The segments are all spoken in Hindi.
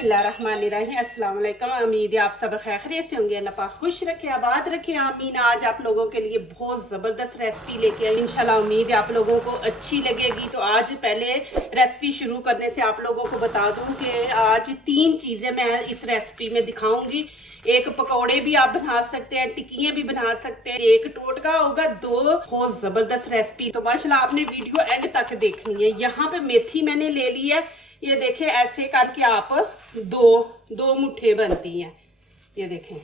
बिस्मिल्लाहिर्रहमानिर्रहीम। अस्सलाम वालेकुम। उम्मीद है आप सब खैरियत से होंगे। अल्लाह पाक खुश रखे, आबाद रखे, आमीन। आज आप लोगों के लिए बहुत ज़बरदस्त रेसिपी लेके आई इंशाल्लाह। उम्मीद है आप लोगों को अच्छी लगेगी। तो आज पहले रेसिपी शुरू करने से आप लोगों को बता दूं कि आज 3 चीज़ें मैं इस रेसिपी में दिखाऊंगी। एक पकौड़े भी आप बना सकते हैं, टिक्कियाँ भी बना सकते हैं, एक टोटका होगा, 2 बहुत ज़बरदस्त रेसिपी। तो माशाल्लाह आपने वीडियो एंड तक देखनी है। यहाँ पे मेथी मैंने ले ली है, ये देखें ऐसे करके आप दो मुट्ठे बनती हैं। ये देखें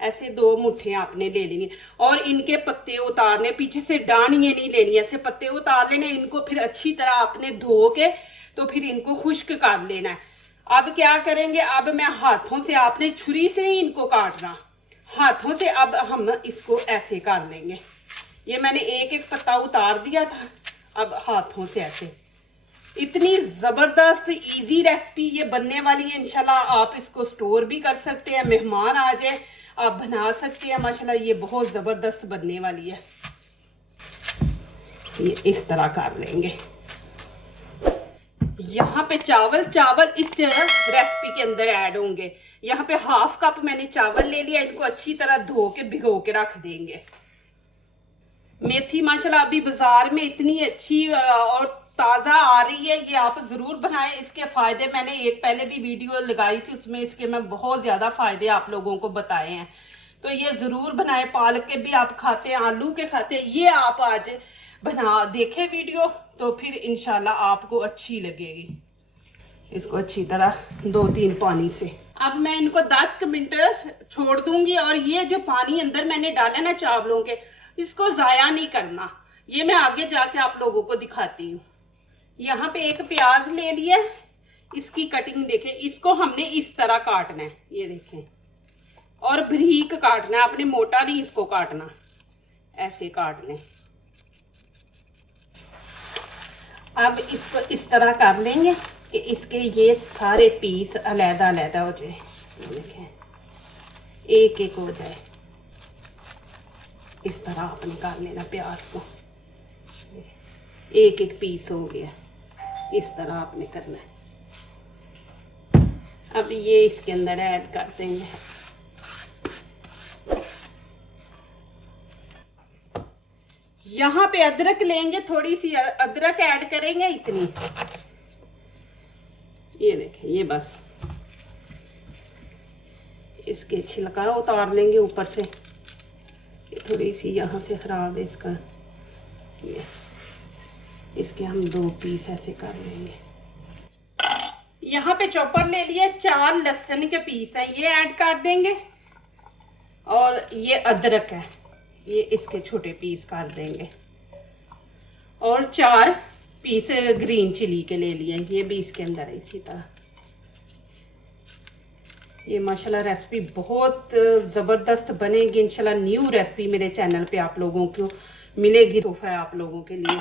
ऐसे 2 मुट्ठे आपने ले लेनी और इनके पत्ते उतारने, पीछे से डानियाँ नहीं लेनी, ऐसे पत्ते उतार लेने। इनको फिर अच्छी तरह आपने धो के तो फिर इनको खुश्क कर लेना है। अब क्या करेंगे, अब मैं हाथों से, आपने छुरी से ही इनको काटना, हाथों से अब हम इसको ऐसे कर लेंगे। ये मैंने एक एक पत्ता उतार दिया था, अब हाथों से ऐसे। इतनी ज़बरदस्त इजी रेसिपी ये बनने वाली है। इंशाल्लाह आप इसको स्टोर भी कर सकते हैं, मेहमान आ जाए आप बना सकते हैं। माशाल्लाह ये बहुत ज़बरदस्त बनने वाली है। ये इस तरह कर लेंगे। यहाँ पे चावल इस रेसिपी के अंदर ऐड होंगे। यहाँ पे 1/2 कप मैंने चावल ले लिया, इनको अच्छी तरह धो के भिगो के रख देंगे। मेथी माशाल्लाह अभी बाजार में इतनी अच्छी और ताज़ा आ रही है, ये आप ज़रूर बनाएं। इसके फ़ायदे मैंने एक पहले भी वीडियो लगाई थी, उसमें इसके मैं बहुत ज़्यादा फ़ायदे आप लोगों को बताए हैं। तो ये ज़रूर बनाएं। पालक के भी आप खाते हैं, आलू के खाते हैं, ये आप आज बना देखें वीडियो तो फिर इंशाल्लाह आपको अच्छी लगेगी। इसको अच्छी तरह 2-3 पानी से अब मैं इनको 10 मिनट छोड़ दूंगी। और ये जो पानी अंदर मैंने डाला ना चावलों के, इसको ज़ाया नहीं करना। ये मैं आगे जाके आप लोगों को दिखाती हूँ। यहाँ पे एक प्याज ले लिया, इसकी कटिंग देखें, इसको हमने इस तरह काटना है, ये देखें, और बारीक काटना है, आपने मोटा नहीं इसको काटना, ऐसे काट लें। अब इसको इस तरह कर लेंगे कि इसके ये सारे पीस अलग-अलग हो जाए, देखें एक एक हो जाए। इस तरह आपने कर लेना प्याज को, एक एक पीस हो गया, इस तरह आपने करना है। अब ये इसके अंदर ऐड कर देंगे। यहाँ पे अदरक लेंगे, थोड़ी सी अदरक ऐड करेंगे, इतनी, ये देखें, ये बस इसके छिलका उतार लेंगे ऊपर से। ये थोड़ी सी यहाँ से खराब है इसका, ये इसके हम 2 पीस ऐसे कर लेंगे। यहाँ पे चॉपर ले लिया, 4 लहसुन के पीस है, ये ऐड कर देंगे। और ये अदरक है, ये इसके छोटे पीस कर देंगे। और 4 पीस ग्रीन चिली के ले लिए, ये भी इसके अंदर है इसी तरह। ये माशाल्लाह रेसिपी बहुत ज़बरदस्त बनेगी इंशाल्लाह। न्यू रेसिपी मेरे चैनल पे आप लोगों को मिलेगी, तोहफा है आप लोगों के लिए।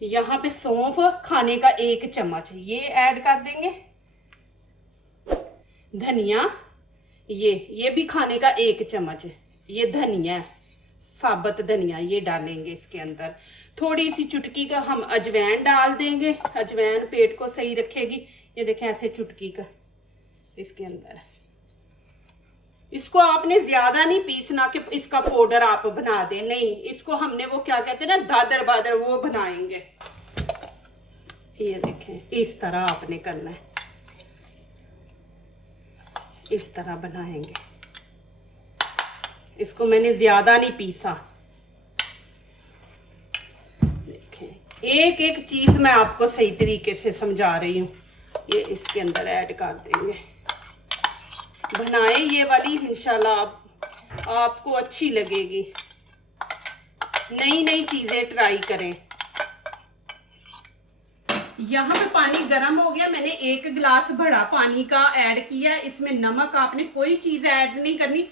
यहाँ पे सौंफ खाने का 1 चम्मच ये ऐड कर देंगे। धनिया, ये भी खाने का 1 चम्मच, ये धनिया, साबुत धनिया ये डालेंगे इसके अंदर। थोड़ी सी चुटकी का हम अजवाइन डाल देंगे, अजवाइन पेट को सही रखेगी। ये देखें ऐसे चुटकी का इसके अंदर। इसको आपने ज्यादा नहीं पीसना कि इसका पाउडर आप बना दें, नहीं, इसको हमने वो क्या कहते हैं ना, दादर बादर, वो बनाएंगे। ये देखें इस तरह आपने करना है, इस तरह बनाएंगे। इसको मैंने ज्यादा नहीं पीसा। देखें एक एक चीज मैं आपको सही तरीके से समझा रही हूँ। ये इसके अंदर ऐड कर देंगे। बनाए ये वाली, इंशाल्लाह आपको अच्छी लगेगी। नई नई चीजें ट्राई करें। यहाँ पे पानी गर्म हो गया, मैंने 1 गिलास बड़ा पानी का ऐड किया। इसमें नमक आपने कोई चीज ऐड नहीं करनी।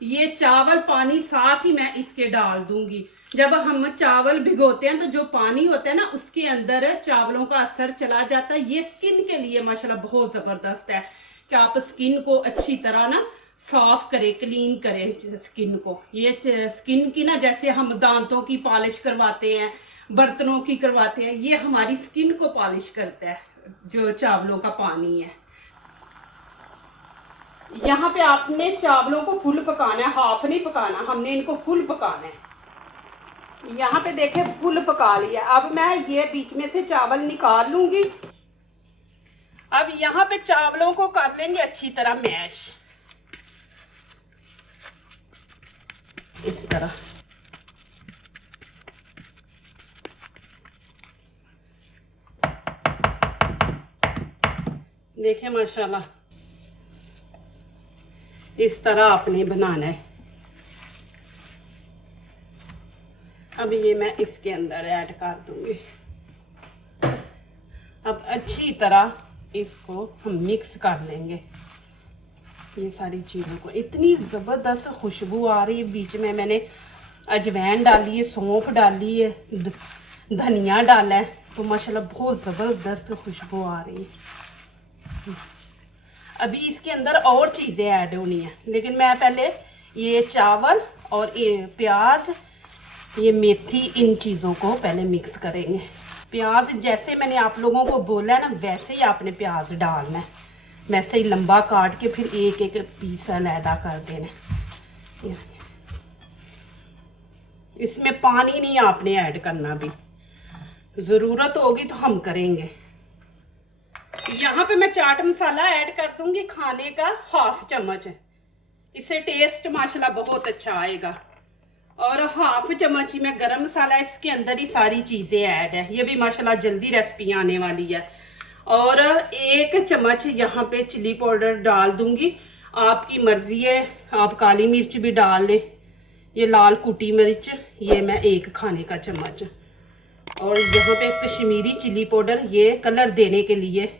ये चावल पानी साथ ही मैं इसके डाल दूंगी। जब हम चावल भिगोते हैं तो जो पानी होता है ना, उसके अंदर चावलों का असर चला जाता है। ये स्किन के लिए माशाल्लाह बहुत जबरदस्त है कि आप स्किन को अच्छी तरह ना साफ करें, क्लीन करें स्किन को। ये स्किन की ना, जैसे हम दांतों की पॉलिश करवाते हैं, बर्तनों की करवाते हैं, ये हमारी स्किन को पॉलिश करता है जो चावलों का पानी है। यहाँ पे आपने चावलों को फुल पकाना है, हाफ नहीं पकाना, हमने इनको फुल पकाना है। यहाँ पे देखें फुल पका लिया। अब मैं ये बीच में से चावल निकाल लूंगी। अब यहाँ पे चावलों को कर लेंगे अच्छी तरह मैश, इस तरह। देखें माशाल्लाह, इस तरह आपने बनाना है। अब ये मैं इसके अंदर ऐड कर दूंगी। अब अच्छी तरह इसको हम मिक्स कर लेंगे ये सारी चीज़ों को। इतनी ज़बरदस्त खुशबू आ रही है। बीच में मैंने अजवाइन डाली है, सौंफ डाली है, धनिया डाला है, तो माशाल्लाह बहुत ज़बरदस्त खुशबू आ रही है। अभी इसके अंदर और चीज़ें ऐड होनी है, लेकिन मैं पहले ये चावल और ये प्याज, ये मेथी, इन चीज़ों को पहले मिक्स करेंगे। प्याज जैसे मैंने आप लोगों को बोला है ना, वैसे ही आपने प्याज डालना है, वैसे ही लंबा काट के फिर एक एक पीस अलहदा कर देना। इसमें पानी नहीं आपने ऐड करना, भी ज़रूरत होगी तो हम करेंगे। यहाँ पे मैं चाट मसाला ऐड कर दूंगी खाने का हाफ चम्मच, इससे टेस्ट माशाल्लाह बहुत अच्छा आएगा। और हाफ चम्मच ही मैं गरम मसाला, इसके अंदर ही सारी चीज़ें ऐड है। ये भी माशाल्लाह जल्दी रेसिपी आने वाली है। और 1 चम्मच यहाँ पे चिली पाउडर डाल दूंगी, आपकी मर्जी है, आप काली मिर्च भी डाल लें। ये लाल कुटी मिर्च, ये मैं 1 खाने का चम्मच। और यहाँ पे कश्मीरी चिली पाउडर, ये कलर देने के लिए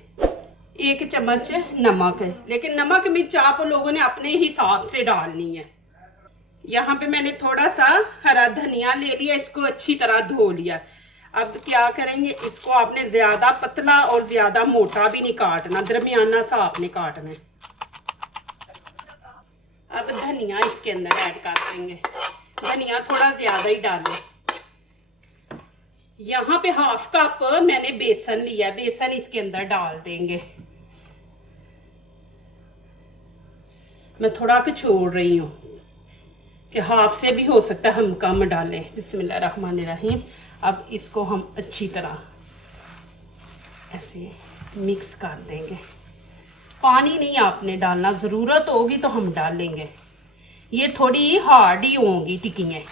1 चम्मच नमक है, लेकिन नमक मिर्च आप लोगों ने अपने हिसाब से डालनी है। यहाँ पे मैंने थोड़ा सा हरा धनिया ले लिया, इसको अच्छी तरह धो लिया। अब क्या करेंगे, इसको आपने ज़्यादा पतला और ज़्यादा मोटा भी नहीं काटना, दरमियाना सा आपने काटना है। अब धनिया इसके अंदर ऐड कर देंगे, धनिया थोड़ा ज़्यादा ही डालें। यहाँ पे हाफ कप मैंने बेसन लिया, बेसन इसके अंदर डाल देंगे। मैं थोड़ा छोड़ रही हूँ कि हाफ से भी हो सकता है हम कम डालें। बिस्मिल्लाहिर्रहमानिर्रहीम। अब इसको हम अच्छी तरह ऐसे मिक्स कर देंगे। पानी नहीं आपने डालना, ज़रूरत होगी तो हम डालेंगे। ये थोड़ी हार्ड ही होंगी टिक्कियाँ,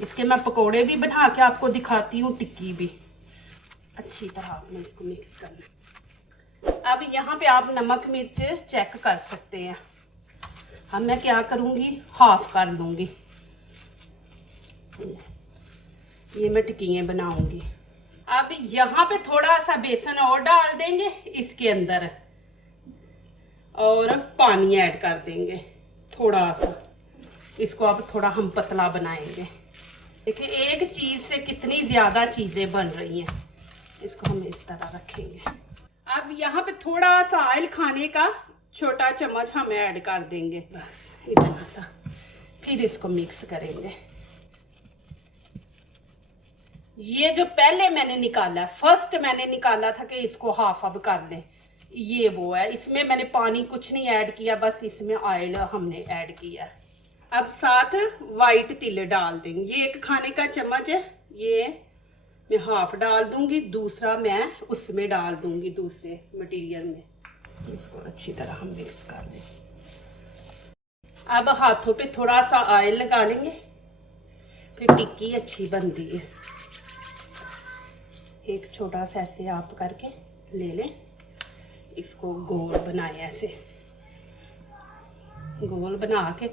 इसके मैं पकोड़े भी बना के आपको दिखाती हूँ, टिक्की भी। अच्छी तरह आपने इसको मिक्स करना। अब यहाँ पे आप नमक मिर्च चेक कर सकते हैं। अब मैं क्या करूँगी, हाफ कर लूँगी। ये मैं टिक्कियाँ बनाऊँगी। अब यहाँ पे थोड़ा सा बेसन और डाल देंगे इसके अंदर, और पानी ऐड कर देंगे थोड़ा सा। इसको अब थोड़ा हम पतला बनाएंगे। देखिए एक चीज़ से कितनी ज़्यादा चीज़ें बन रही हैं। इसको हम इस तरह रखेंगे। अब यहाँ पे थोड़ा सा ऑयल, खाने का छोटा चम्मच हम ऐड कर देंगे, बस इतना सा। फिर इसको मिक्स करेंगे। ये जो पहले मैंने निकाला, फर्स्ट मैंने निकाला था कि इसको हाफ अब कर लें, ये वो है। इसमें मैंने पानी कुछ नहीं ऐड किया, बस इसमें ऑयल हमने ऐड किया। अब साथ वाइट तिल डाल देंगे। ये 1 खाने का चम्मच है, ये मैं हाफ डाल दूंगी, दूसरा मैं उसमें डाल दूंगी, दूसरे मटेरियल में। इसको अच्छी तरह हम मिक्स कर लें। अब हाथों पे थोड़ा सा ऑयल लगा लेंगे, फिर टिक्की अच्छी बनती है। एक छोटा सा ऐसे आप करके ले लें, इसको गोल बनाए, ऐसे गोल बना के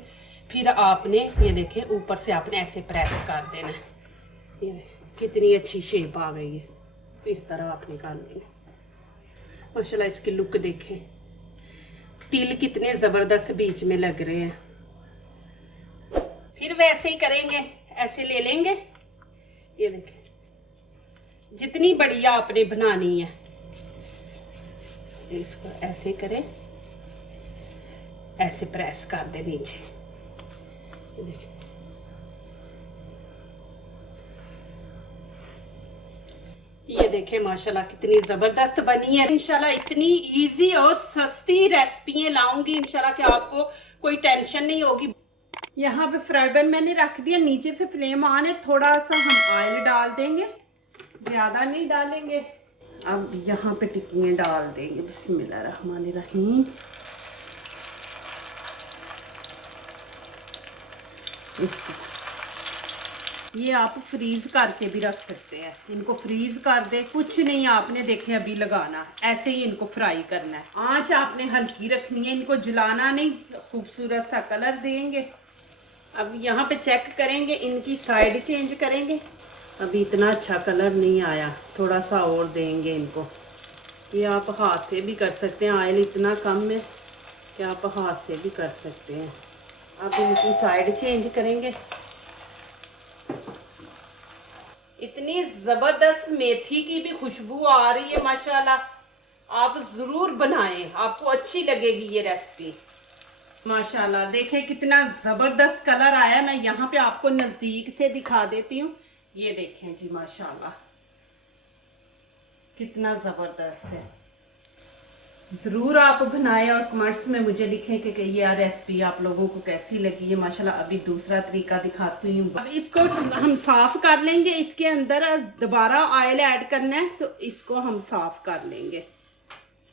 फिर आपने ये देखें ऊपर से आपने ऐसे प्रेस कर देना है। ये कितनी अच्छी शेप आ गई है। इस तरह आप निकाल लेंगे। माशाल्लाह इसकी लुक देखें, तिल कितने ज़बरदस्त बीच में लग रहे हैं। फिर वैसे ही करेंगे, ऐसे ले लेंगे। ये देखें जितनी बढ़िया आपने बनानी है, इसको ऐसे करें, ऐसे प्रेस कर दे नीचे। ये देखें ये देखें माशाल्लाह कितनी ज़बरदस्त बनी है। इंशाल्लाह इतनी इजी और सस्ती रेसिपियाँ लाऊंगी इंशाल्लाह कि आपको कोई टेंशन नहीं होगी। यहाँ पे फ्राई पैन मैंने रख दिया, नीचे से फ्लेम ऑन है। थोड़ा सा हम ऑयल डाल देंगे, ज़्यादा नहीं डालेंगे। अब यहाँ पे टिक्कियाँ डाल देंगे। बिस्मिल्लाहिर्रहमानिर्रहीम। इसको ये आप फ्रीज करके भी रख सकते हैं। इनको फ्रीज कर दे, कुछ नहीं आपने देखे अभी लगाना, ऐसे ही इनको फ्राई करना है। आंच आपने हल्की रखनी है, इनको जलाना नहीं, खूबसूरत सा कलर देंगे। अब यहाँ पे चेक करेंगे, इनकी साइड चेंज करेंगे। अभी इतना अच्छा कलर नहीं आया, थोड़ा सा और देंगे इनको। ये आप हाथ से भी कर सकते हैं, ऑयल इतना कम है कि आप हाथ से भी कर सकते हैं। अब इनकी साइड चेंज करेंगे। इतनी ज़बरदस्त मेथी की भी खुशबू आ रही है माशाल्लाह। आप ज़रूर बनाएं, आपको अच्छी लगेगी ये रेसिपी। माशाल्लाह देखें कितना ज़बरदस्त कलर आया। मैं यहाँ पे आपको नज़दीक से दिखा देती हूँ। ये देखें जी माशाल्लाह कितना ज़बरदस्त है। ज़रूर आप बनाएं और कमेंट्स में मुझे लिखें कि ये रेसिपी आप लोगों को कैसी लगी है। माशाल्लाह अभी दूसरा तरीका दिखाती हूँ। अब इसको हम साफ़ कर लेंगे। इसके अंदर दोबारा ऑयल ऐड करना है तो इसको हम साफ़ कर लेंगे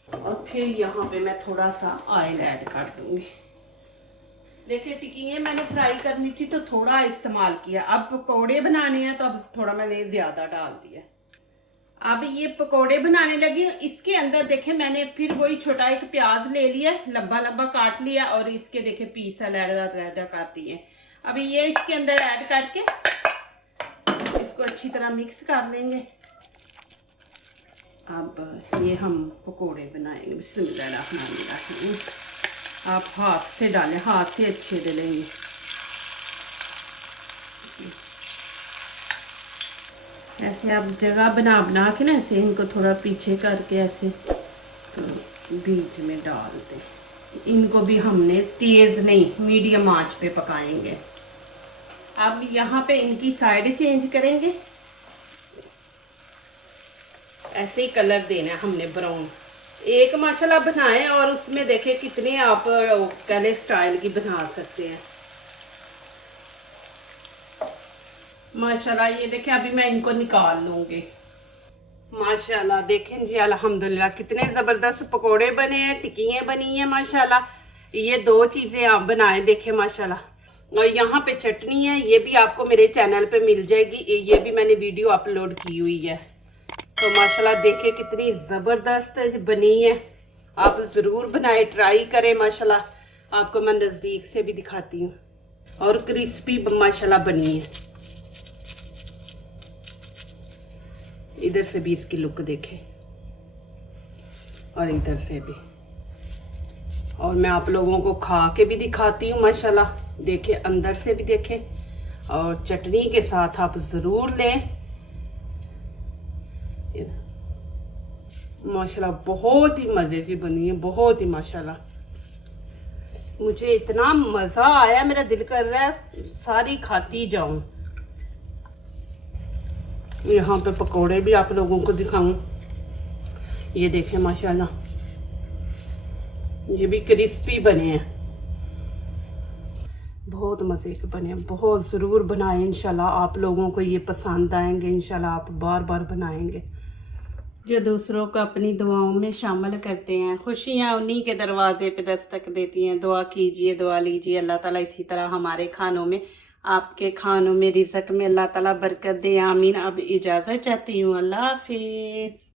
और फिर यहाँ पे मैं थोड़ा सा ऑयल ऐड कर दूँगी। देखिए टिक्कियाँ मैंने फ्राई करनी थी तो थोड़ा इस्तेमाल किया। अब पकौड़े बनाने हैं तो अब थोड़ा मैंने ज़्यादा डाल दिया। अब ये पकोड़े बनाने लगी। इसके अंदर देखे मैंने फिर वही छोटा एक प्याज ले लिया, लंबा लंबा काट लिया और इसके देखे पीस अलग-अलग काटी है। अब ये इसके अंदर ऐड करके इसको अच्छी तरह मिक्स कर लेंगे। अब ये हम पकोड़े बनाएंगे। बिस्मिल्लाहिर्रहमानिर्रहीम। आप हाथ से डालें, हाथ से अच्छे डलेंगे। ऐसे आप जगह बना बना के ना ऐसे इनको थोड़ा पीछे करके ऐसे तो बीच में डाल दें। इनको भी हमने तेज़ नहीं मीडियम आंच पे पकाएंगे। अब यहाँ पे इनकी साइड चेंज करेंगे। ऐसे ही कलर देना है हमने ब्राउन। एक माशाल्लाह बनाएं और उसमें देखें कितने आप कले स्टाइल की बना सकते हैं। माशाल्लाह ये देखें अभी मैं इनको निकाल लूँगी। माशाल्लाह देखें जी अल्हम्दुलिल्लाह कितने ज़बरदस्त पकोड़े बने हैं, टिक्कियाँ बनी हैं माशाल्लाह। ये दो चीज़ें आप बनाएं देखें माशाल्लाह। और यहाँ पे चटनी है, ये भी आपको मेरे चैनल पे मिल जाएगी। ये भी मैंने वीडियो अपलोड की हुई है। तो माशाल्लाह देखें कितनी ज़बरदस्त बनी है। आप ज़रूर बनाएं, ट्राई करें। माशाल्लाह आपको मैं नज़दीक से भी दिखाती हूँ और क्रिस्पी माशाल्लाह बनी है। इधर से भी इसकी लुक देखें और इधर से भी। और मैं आप लोगों को खा के भी दिखाती हूँ माशाल्लाह। देखें अंदर से भी देखें और चटनी के साथ आप ज़रूर लें। माशाल्लाह बहुत ही मज़े की बनी है, बहुत ही माशाल्लाह। मुझे इतना मज़ा आया, मेरा दिल कर रहा है सारी खाती जाऊं। यहाँ पे पकोड़े भी आप लोगों को दिखाऊं। ये देखें माशाल्लाह ये भी क्रिस्पी बने हैं, बहुत मज़े के बने हैं। बहुत ज़रूर बनाएं, इंशाल्लाह आप लोगों को ये पसंद आएंगे। इंशाल्लाह आप बार बार बनाएंगे। जो दूसरों को अपनी दुआओं में शामिल करते हैं, खुशियाँ उन्हीं के दरवाजे पे दस्तक देती हैं। दुआ कीजिए, दुआ लीजिए। अल्लाह ताला इसी तरह हमारे खानों में, आपके खानों में, रिज़्क़ में अल्लाह ताला बरकत दे। आमीन। अब इजाज़त चाहती हूँ। अल्लाह हाफिज़।